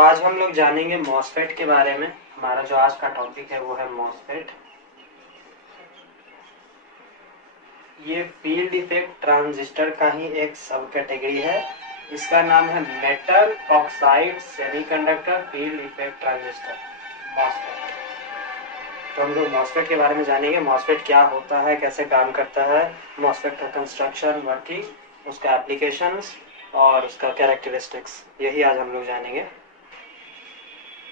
आज हम लोग जानेंगे मॉसफेट के बारे में। हमारा जो आज का टॉपिक है वो है मॉसफेट। ये फील्ड इफेक्ट ट्रांजिस्टर का ही एक सब कैटेगरी है। इसका नाम है metal oxide semiconductor field effect transistor, MOSFET. तो हम लोग मॉसफेट के बारे में जानेंगे। मॉसफेट क्या होता है, कैसे काम करता है, मॉसफेट का कंस्ट्रक्शन, वर्किंग, उसका एप्लीकेशंस और उसका कैरेक्टरिस्टिक्स, यही आज हम लोग जानेंगे।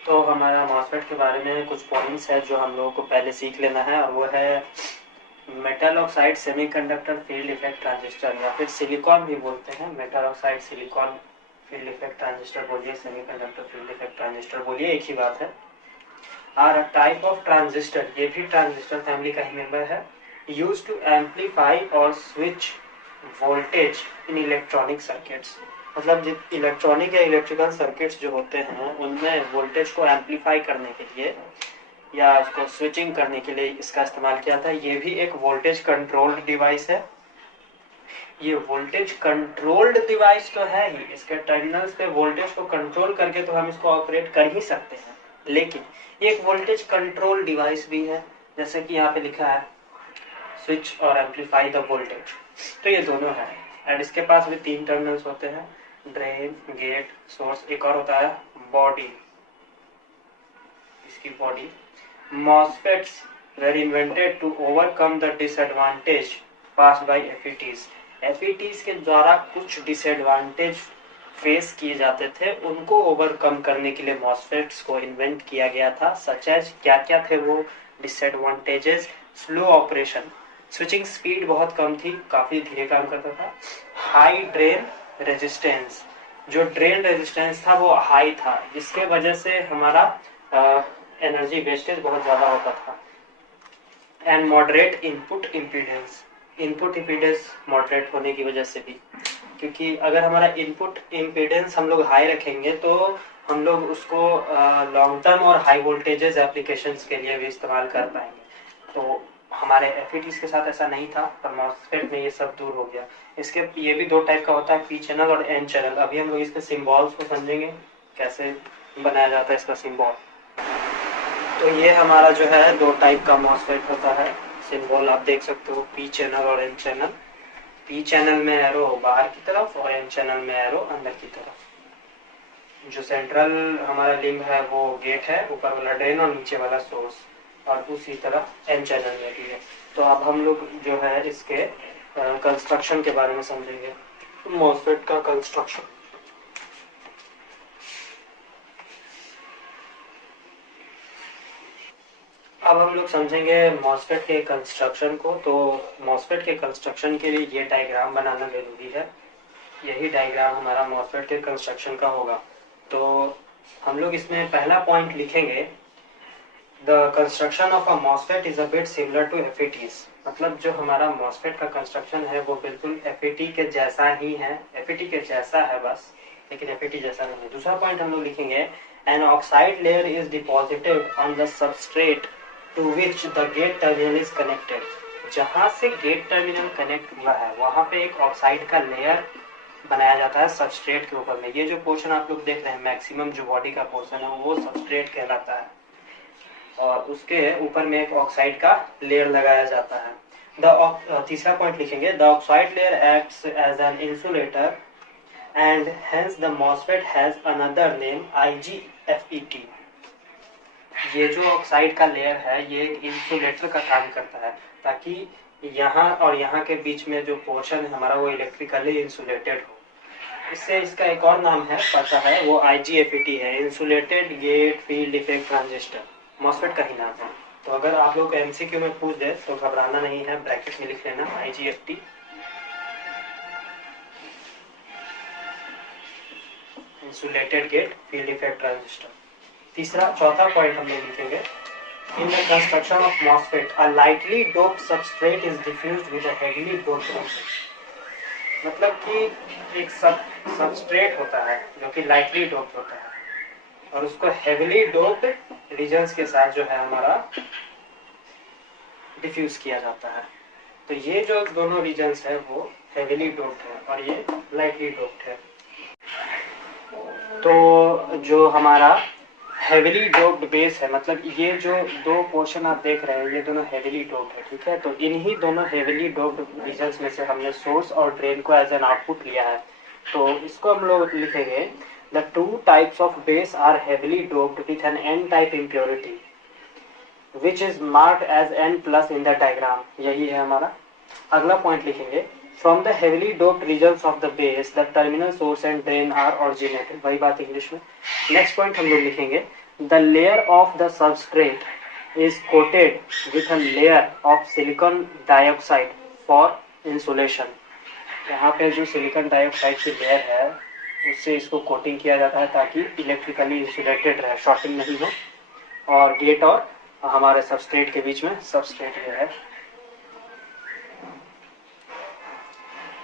तो हमारा मॉसफेट के बारे में कुछ पॉइंट्स है जो हम लोगों को पहले सीख लेना है, और वो है metal oxide semiconductor field effect transistor, या फिर सिलिकॉन भी बोलते हैं। Metal oxide silicon field effect transistor बोलिए, सेमीकंडक्टर फील्ड इफेक्ट ट्रांजिस्टर बोलिए, एक ही बात है। Are a type of transistor, ये भी ट्रांजिस्टर फैमिली का ही मेंबर है, यूज्ड टू एम्पलीफाई और switch voltage in electronic circuits. मतलब इलेक्ट्रॉनिक या इलेक्ट्रिकल सर्किट्स जो होते हैं उनमें वोल्टेज को एम्पलीफाई करने के लिए या उसको स्विचिंग करने के लिए इसका इस्तेमाल किया था। ये भी एक वोल्टेज कंट्रोल्ड डिवाइस है। ये वोल्टेज कंट्रोल्ड डिवाइस तो है ही, इसके टर्मिनल्स पे वोल्टेज को कंट्रोल करके तो हम इसको ऑपरेट कर ही सकते हैं, लेकिन ये एक वोल्टेज कंट्रोल डिवाइस भी है, जैसे कि यहाँ पे लिखा है स्विच और एम्पलीफाई द वोल्टेज। तो ये दोनों है। एंड इसके पास भी 3 टर्मिनल्स होते हैं, ड्रेन, गेट, सोर्स, एक और होता है बॉडी, इसकी body. MOSFETs were invented to overcome the disadvantage passed by FETs. FETs के द्वारा कुछ डिसएडवांटेज फेस किए जाते थे, उनको ओवरकम करने के लिए MOSFETs को इन्वेंट किया गया था। सच एज क्या क्या थे वो disadvantages? Slow operation, switching speed बहुत कम थी, काफी धीरे काम करता था। हाई ड्रेन रेजिस्टेंस, जो ड्रेन रेजिस्टेंस था वो हाई था, जिसके वजह से हमारा एनर्जी वेस्टेज बहुत ज्यादा होता था। And moderate input impedance, input impedance moderate होने की वजह से भी, क्योंकि अगर हमारा इनपुट इम्पीडेंस हम लोग हाई रखेंगे तो हम लोग उसको लॉन्ग टर्म और हाई वोल्टेजेस एप्लीकेशंस के लिए भी इस्तेमाल कर पाएंगे। तो हमारे एफईटीज के साथ ऐसा नहीं था, पर मॉसफेट में ये सब दूर हो गया। इसके ये भी 2 टाइप का होता है, पी चैनल और एन चैनल। अभी हम लोग इसके सिम्बॉल्स को समझेंगे, कैसे बनाया जाता है इसका सिम्बॉल। तो ये हमारा जो है 2 टाइप का मॉसफेट होता है। सिंबल आप देख सकते हो, पी चैनल और एन चैनल। पी चैनल में एरो बाहर की तरफ और एन चैनल में एरो अंदर की तरफ। जो सेंट्रल हमारा लिंब है वो गेट है, ऊपर वाला ड्रेन और नीचे वाला सोर्स, और उसी तरह एन चैनल में भी है। तो अब हम लोग जो है इसके कंस्ट्रक्शन के बारे में समझेंगे, मॉसफेट का कंस्ट्रक्शन। अब हम लोग समझेंगे मॉसफेट के कंस्ट्रक्शन को। तो मॉसफेट के कंस्ट्रक्शन के लिए ये डायग्राम बनाना जरूरी है। यही डायग्राम हमारा मॉसफेट के कंस्ट्रक्शन का होगा। तो हम लोग इसमें पहला पॉइंट लिखेंगे, the construction of a MOSFET is a bit similar to FETs. मतलब जो हमारा मॉसफेट का कंस्ट्रक्शन है वो बिल्कुल एफईटी के जैसा ही है, एफईटी के जैसा है बस, लेकिन एफईटी जैसा नहीं है। दूसरा पॉइंट हम लोग लिखेंगे, an oxide layer is deposited on the substrate to which the gate terminal is connected. जहां से गेट टर्मिनल कनेक्ट हुआ है वहां पे एक ऑक्साइड का लेयर बनाया जाता है सबस्ट्रेट के ऊपर में। ये जो पोर्शन आप लोग देख रहे हैं, मैक्सिमम जो बॉडी का पोर्शन है वो सबस्ट्रेट कहलाता है, और उसके ऊपर में एक ऑक्साइड का लेयर लगाया जाता है। तीसरा पॉइंट लिखेंगे, the oxide layer acts as an insulator and hence the MOSFET has another name IGFET। ये जो ऑक्साइड का लेयर है ये इंसुलेटर का काम करता है, ताकि यहाँ और यहाँ के बीच में जो पोर्शन है हमारा वो इलेक्ट्रिकली इंसुलेटेड हो। इससे इसका एक और नाम है, पता है, वो IGFET है, insulated gate field effect transistor. MOSFET का ही नाम है। तो अगर आप लोग MCQ में पूछ दे तो घबराना नहीं है, ब्रैकेट में लिख लेना IGFET, insulated gate field effect transistor. चौथा पॉइंट हम लोग लिखेंगे, in the construction of MOSFET a lightly doped substrate is diffused with a heavily doped region। मतलब कि एक सबस्ट्रेट होता है जो कि लाइटली डोप्ड होता है और उसको हेवीली डोप्ड रीजन्स के साथ जो है हमारा डिफ्यूज किया जाता है। तो ये जो दोनों रीजन्स है वो हेवीली डोप्ड है और ये लाइटली डोप्ड है। तो जो हमारा हेविली डोप्ड बेस है, मतलब ये जो दो पोर्शन आप देख रहे हैं ये दोनों हेविली डोप्ड है, ठीक है। तो इन्हीं दोनों हेविली डोप्ड रीजन्स में से हमने सोर्स और ड्रेन को एज एन आउटपुट लिया है। तो इसको हम लोग लिखेंगे the two types of base are heavily doped with an N type impurity which is marked as N plus in the diagram. यही है हमारा। अगला पॉइंट लिखेंगे from the heavily doped regions of the base the terminal source and drain are originated. वही बात English में। Next point हम लोग लिखेंगे the layer of the substrate is coated with a layer of silicon dioxide for insulation. यहाँ पे जो silicon dioxide की लेयर है उससे इसको कोटिंग किया जाता है ताकि इलेक्ट्रिकली इंसुलेटेड रहे, शॉर्टिंग नहीं हो। और गेट और हमारे सबस्ट्रेट के बीच में सबस्ट्रेट जो है।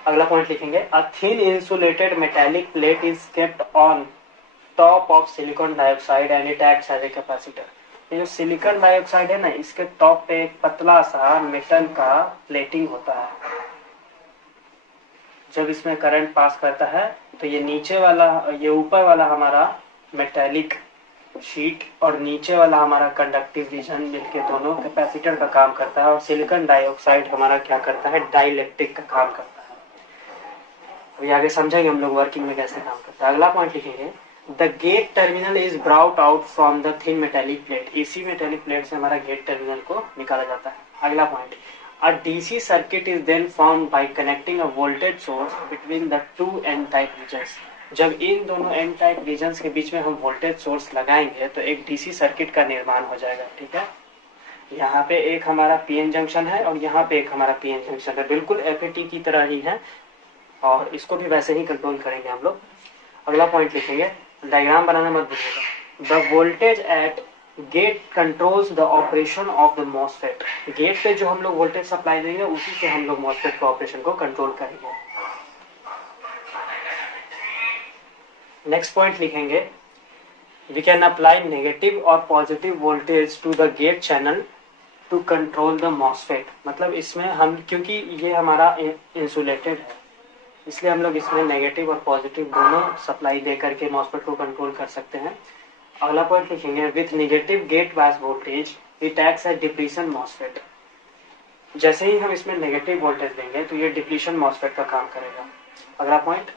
अगला पॉइंट लिखेंगे a thin insulated metallic plate is kept on top of silicon dioxide and it acts as a capacitor. ये जो सिलिकॉन डाइऑक्साइड है ना, इसके टॉप पे एक पतला सा मेटल का प्लेटिंग होता है। जब इसमें करंट पास करता है तो ये नीचे वाला, ये ऊपर वाला हमारा मेटालिक शीट और नीचे वाला हमारा कंडक्टिव रीजन मिलके दोनों कैपेसिटर का काम करता है। और सिलिकॉन डाइऑक्साइड हमारा क्या करता है, डाइलेक्ट्रिक का काम करता है। अभी आगे समझेंगे हम लोग वर्किंग में कैसे काम करता है। अगला पॉइंट लिखेंगे the gate terminal is brought out from the thin metallic plate. इसी मेटालिक प्लेट से हमारा गेट टर्मिनल को निकाला जाता है। अगला point A DC circuit is then formed by connecting a voltage source between the two N-type regions. जब इन दोनों N-type regions के बीच में हम वोल्टेज सोर्स लगाएंगे तो एक डीसी सर्किट का निर्माण हो जाएगा, ठीक है। यहाँ पे एक हमारा पीएन जंक्शन है और यहाँ पे एक हमारा पीएन जंक्शन है, बिल्कुल एफईटी की तरह ही है और इसको भी वैसे ही कंट्रोल करेंगे हम लोग। अगला पॉइंट लिखेंगे, डायग्राम बनाना मत भूलिएगा। The voltage at gate controls the operation of the MOSFET. Gate पे जो हम लोग वोल्टेज सप्लाई देंगे उसी से हम लोग मॉसफेट के ऑपरेशन को कंट्रोल करेंगे। नेक्स्ट पॉइंट लिखेंगे वी कैन अप्लाई नेगेटिव और positive voltage to the gate channel to control the MOSFET. मतलब इसमें हम, क्योंकि ये हमारा इंसुलेटेड है इसलिए हम लोग इसमें नेगेटिव और पॉजिटिव दोनों सप्लाई दे करके मॉसफेट को कंट्रोल कर सकते हैं। अगला पॉइंट लिखेंगे with negative gate bias voltage it acts as depletion MOSFET. जैसे ही हम इसमें नेगेटिव वोल्टेज देंगे तो ये डिप्लीशन मॉसफेट का काम करेगा। अगला point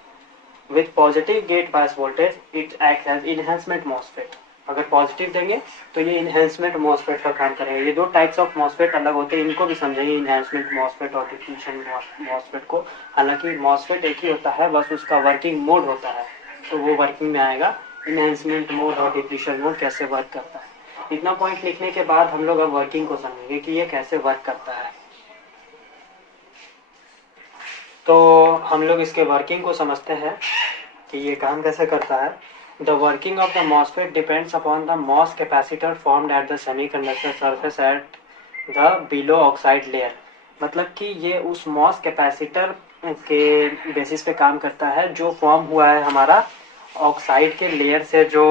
with positive gate bias voltage it acts as enhancement MOSFET. अगर पॉजिटिव देंगे तो ये इनहेंसमेंट मॉसफेट का काम करेगा। ये दो टाइप्स ऑफ मॉसफेट अलग होते हैं, इनको भी समझेंगे, इनहेंसमेंट मॉसफेट और डिप्लीशन मॉसफेट को। हालांकि मॉसफेट एक ही होता है, बस उसका वर्किंग मोड होता है, तो वो वर्किंग में आएगा इनहेंसमेंट मोड और डिप्लीशन मोड कैसे वर्क करता है। इतना पॉइंट लिखने के बाद हम लोग अब वर्किंग को समझेंगे कि ये कैसे वर्क करता है। तो हम लोग इसके वर्किंग को समझते हैं कि ये काम कैसे करता है। The working of the MOSFET depends upon the MOS capacitor formed at the semiconductor surface at the below oxide layer. मतलब कि ये उस मॉस कैपेसिटर के बेसिस पे काम करता है जो फॉर्म हुआ है हमारा ऑक्साइड के लेयर से, जो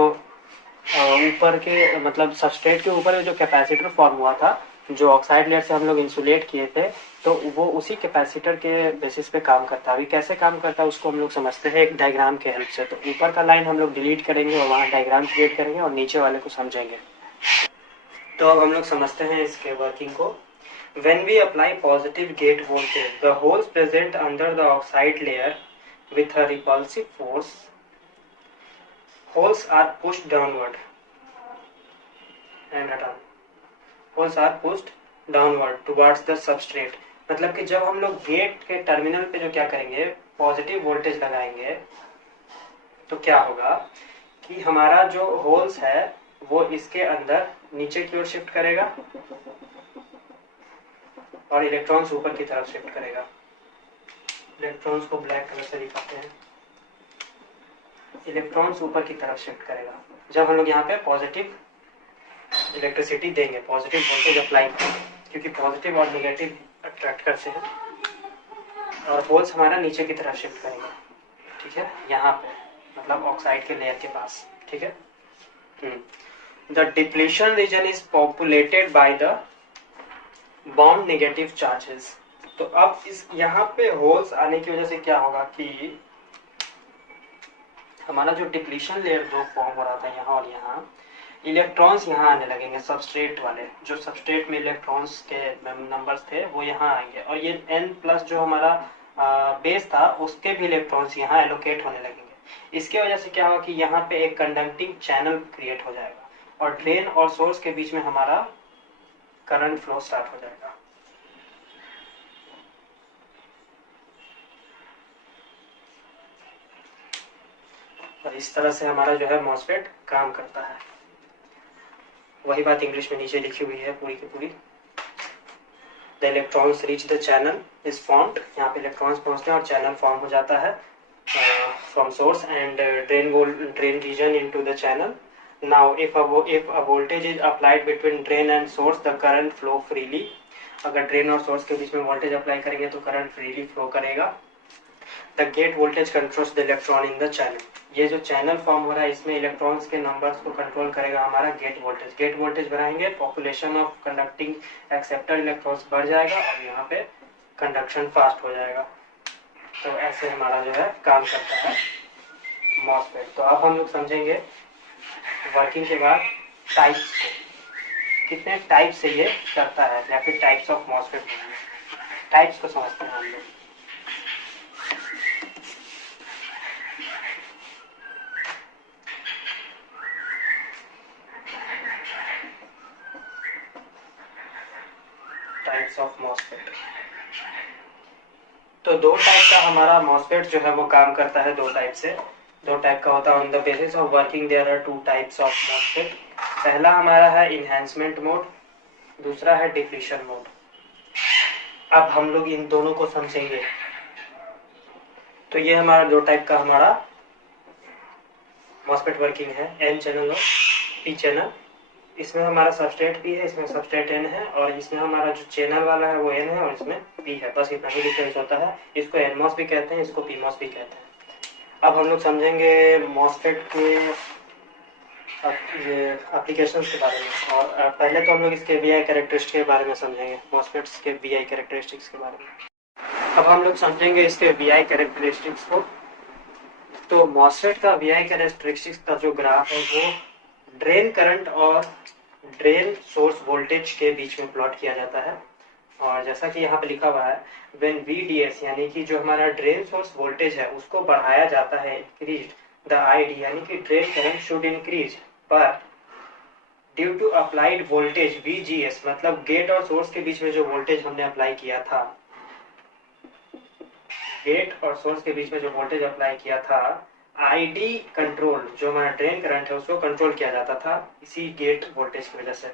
ऊपर के मतलब सबस्ट्रेट के ऊपर जो कैपेसिटर फॉर्म हुआ था, जो ऑक्साइड लेयर से हम लोग इंसुलेट किए थे, तो वो उसी कैपेसिटर के बेसिस पे काम करता है। अभी कैसे काम करता है उसको हम लोग समझते हैं एक डायग्राम के हेल्प से। तो ऊपर का लाइन हम लोग डिलीट करेंगे और वहाँ डायग्राम क्रिएट करेंगे और नीचे वाले को समझेंगे। तो अब हम लोग समझते हैं इसके वर्किंग को। When we apply positive gate voltage, the holes present under the oxide layer with a repulsive force, holes are pushed downward and return. Holes are pushed downward towards the substrate. मतलब कि जब हम लोग gate के terminal पे जो क्या करेंगे, पॉजिटिव वोल्टेज लगाएंगे, तो क्या होगा कि हमारा जो होल्स है वो इसके अंदर नीचे की ओर शिफ्ट करेगा और इलेक्ट्रॉन्स ऊपर की तरफ शिफ्ट करेगा। इलेक्ट्रॉन्स को ब्लैक कलर से दिखाते हैं। इलेक्ट्रॉन्स ऊपर की तरफ शिफ्ट करेगा जब हम लोग यहाँ पे पॉजिटिव इलेक्ट्रिसिटी देंगे, पॉजिटिव वोल्टेज अप्लाई करेंगे, क्योंकि पॉजिटिव और नेगेटिव अट्रैक्ट करते हैं। और होल्स हमारा नीचे की तरफ शिफ्ट करेंगे, ठीक है, यहाँ पे मतलब ऑक्साइड के लेयर के पास, ठीक है। The depletion region is populated by the bond negative charges. तो अब इस यहाँ पे होल्स आने की वजह से क्या होगा कि हमारा जो डिप्लीशन लेयर दो फॉर्म हो रहा था यहाँ और यहाँ, इलेक्ट्रॉन्स यहाँ आने लगेंगे सबस्ट्रेट वाले, जो सबस्ट्रेट में इलेक्ट्रॉन्स के नंबर्स थे वो यहाँ आएंगे, और ये n+ जो हमारा बेस था उसके भी इलेक्ट्रॉन्स यहाँ एलोकेट होने लगेंगे। इसके वजह से क्या होगा कि यहाँ पे एक कंडक्टिंग चैनल क्रिएट हो जाएगा और ड्रेन और सोर्स के बीच में हमारा करंट फ्लो स्टार्ट हो जाएगा। और इस तरह से हमारा जो है मॉसफेट काम करता है। वही बात इंग्लिश में नीचे लिखी हुई है पूरी की पूरी। The electrons reach the channel is formed, यहाँ पे इलेक्ट्रॉन्स पहुंचते हैं और चैनल फॉर्म हो जाता है from source and drain region into the channel. Now if a voltage is applied between drain and source the current flow freely. अगर drain और सोर्स के बीच में वोल्टेज अप्लाई करेंगे तो करंट फ्रीली फ्लो करेगा। The gate voltage controls the electron in the channel. ये जो चैनल फॉर्म हो रहा है इसमें इलेक्ट्रॉन्स के नंबर्स को कंट्रोल करेगा हमारा गेट वोल्टेज। गेट वोल्टेज बढ़ाएंगे, population of conducting acceptor electrons बढ़ जाएगा और यहाँ पे कंडक्शन फास्ट हो जाएगा। तो ऐसे हमारा जो है काम करता है मॉसफेट। तो अब हम लोग समझेंगे वर्किंग के बाद टाइप्स को, कितने टाइप से ये करता है या फिर टाइप्स ऑफ मॉसफेट। टाइप्स को समझते हैं हम लोग। टाइप्स ऑफ मॉसफेट, तो दो टाइप का हमारा मॉसफेट जो है वो काम करता है। दो टाइप से, दो टाइप का होता है। On the basis of working there are 2 types of MOSFET. पहला हमारा है इनहैंसमेंट मोड, दूसरा है डिफ्यूजन मोड। अब हम लोग इन दोनों को समझेंगे। तो ये हमारा दो टाइप का हमारा मॉसफेट वर्किंग है, N चैनल और P चैनल। इसमें हमारा सबस्ट्रेट P है, इसमें सबस्ट्रेट N है, और इसमें हमारा जो चैनल वाला है वो N है और इसमें P है। बस इतना ही डिफरेंस होता है। इसको NMOS भी कहते हैं, इसको PMOS भी कहते हैं। अब हम लोग समझेंगे मॉसफेट के एप्लीकेशंस के बारे में, और पहले तो हम लोग इसके VI कैरेक्टरिस्टिक्स के बारे में समझेंगे, मॉसफेट्स के VI कैरेक्टरिस्टिक्स के बारे में। अब हम लोग समझेंगे इसके VI कैरेक्टरिस्टिक्स को। तो मॉसफेट का VI कैरेक्टरिस्टिक्स का जो ग्राफ है वो ड्रेन करंट और ड्रेन सोर्स वोल्टेज के बीच में प्लॉट किया जाता है। और जैसा कि यहाँ पे लिखा हुआ है, व्हेन VDS यानी कि जो हमारा ड्रेन सोर्स वोल्टेज है उसको बढ़ाया जाता है, इंक्रीज द ID यानी कि ड्रेन करंट शुड इंक्रीज, पर due to applied voltage VGS मतलब गेट और सोर्स के बीच में जो वोल्टेज हमने अप्लाई किया था, गेट और सोर्स के बीच में जो वोल्टेज अप्लाई किया था, ID कंट्रोल जो हमारा ड्रेन करंट है उसको कंट्रोल किया जाता था इसी गेट वोल्टेज की वजह से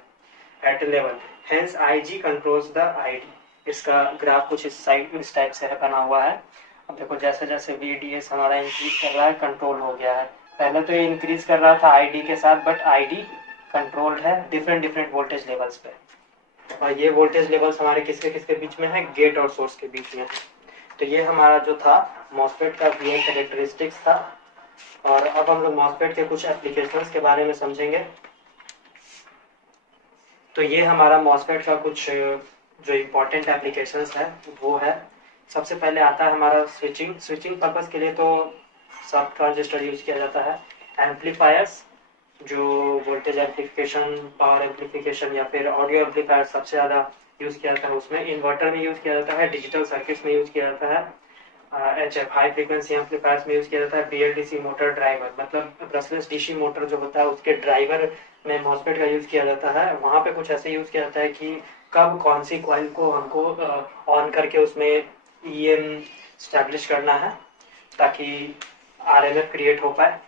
at level, hence IG controls the ID। इसका ग्राफ कुछ इस टाइप से बना हुआ है। अब देखो जैसे जैसे VDS हमारा इंक्रीज कर रहा है, कंट्रोल हो गया है। पहले तो ये इंक्रीज कर रहा था ID के साथ, बट ID कंट्रोल्ड है डिफरेंट वोल्टेज लेवल्स पे। और ये वोल्टेज लेवल्स हमारे किसके किसके बीच में है, गेट और सोर्स के बीच में है। तो ये हमारा जो था मॉसफेट का VI कैरेक्टरिस्टिक्स था। और अब हम लोग मॉसफेट के कुछ एप्लीकेशंस के बारे में समझेंगे। तो ये हमारा मॉसफेट का कुछ जो इम्पोर्टेंट एप्लीकेशंस है वो है, सबसे पहले आता है हमारा स्विचिंग पर्पस के लिए तो सब ट्रांजिस्टर यूज किया जाता है। एम्पलीफायर्स, जो वोल्टेज एम्पलीफिकेशन, पावर एम्पलीफिकेशन या फिर ऑडियो एम्पलीफायर सबसे ज़्यादा यूज किया जाता है उसमें। इन्वर्टर में यूज किया जाता है, डिजिटल सर्किट्स में यूज किया जाता है, HF हाई फ्रीक्वेंसी एम्पलीफायर्स में यूज किया जाता है। BLDC मोटर ड्राइवर मतलब ब्रशलेस DC मोटर जो होता है उसके ड्राइवर में मॉसफेट का यूज किया जाता है। वहाँ पे कुछ ऐसे यूज किया जाता है कि कब कौन सी कॉइल को हमको ऑन करके उसमें EM स्टैब्लिश करना है ताकि RMF क्रिएट हो पाए।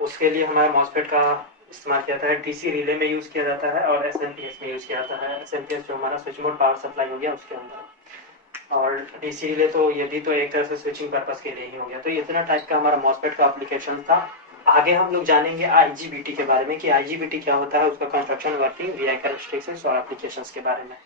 उसके लिए हमारे मॉसफेट का इस्तेमाल किया जाता है। DC रिले में यूज किया जाता है और SMPS में यूज किया जाता है। SMPS जो हमारा स्विच मोड पावर सप्लाई हो गया उसके अंदर, और DC रिले तो ये भी तो एक तरह से स्विचिंग पर्पस के लिए ही हो गया। तो इतना टाइप का हमारा मॉसफेट का एप्लीकेशन था। आगे हम लोग जानेंगे IGBT के बारे में कि IGBT क्या होता है, उसका कंस्ट्रक्शन, वर्किंग, VI कैरेक्टरिस्टिक्स और एप्लीकेशंस के बारे में।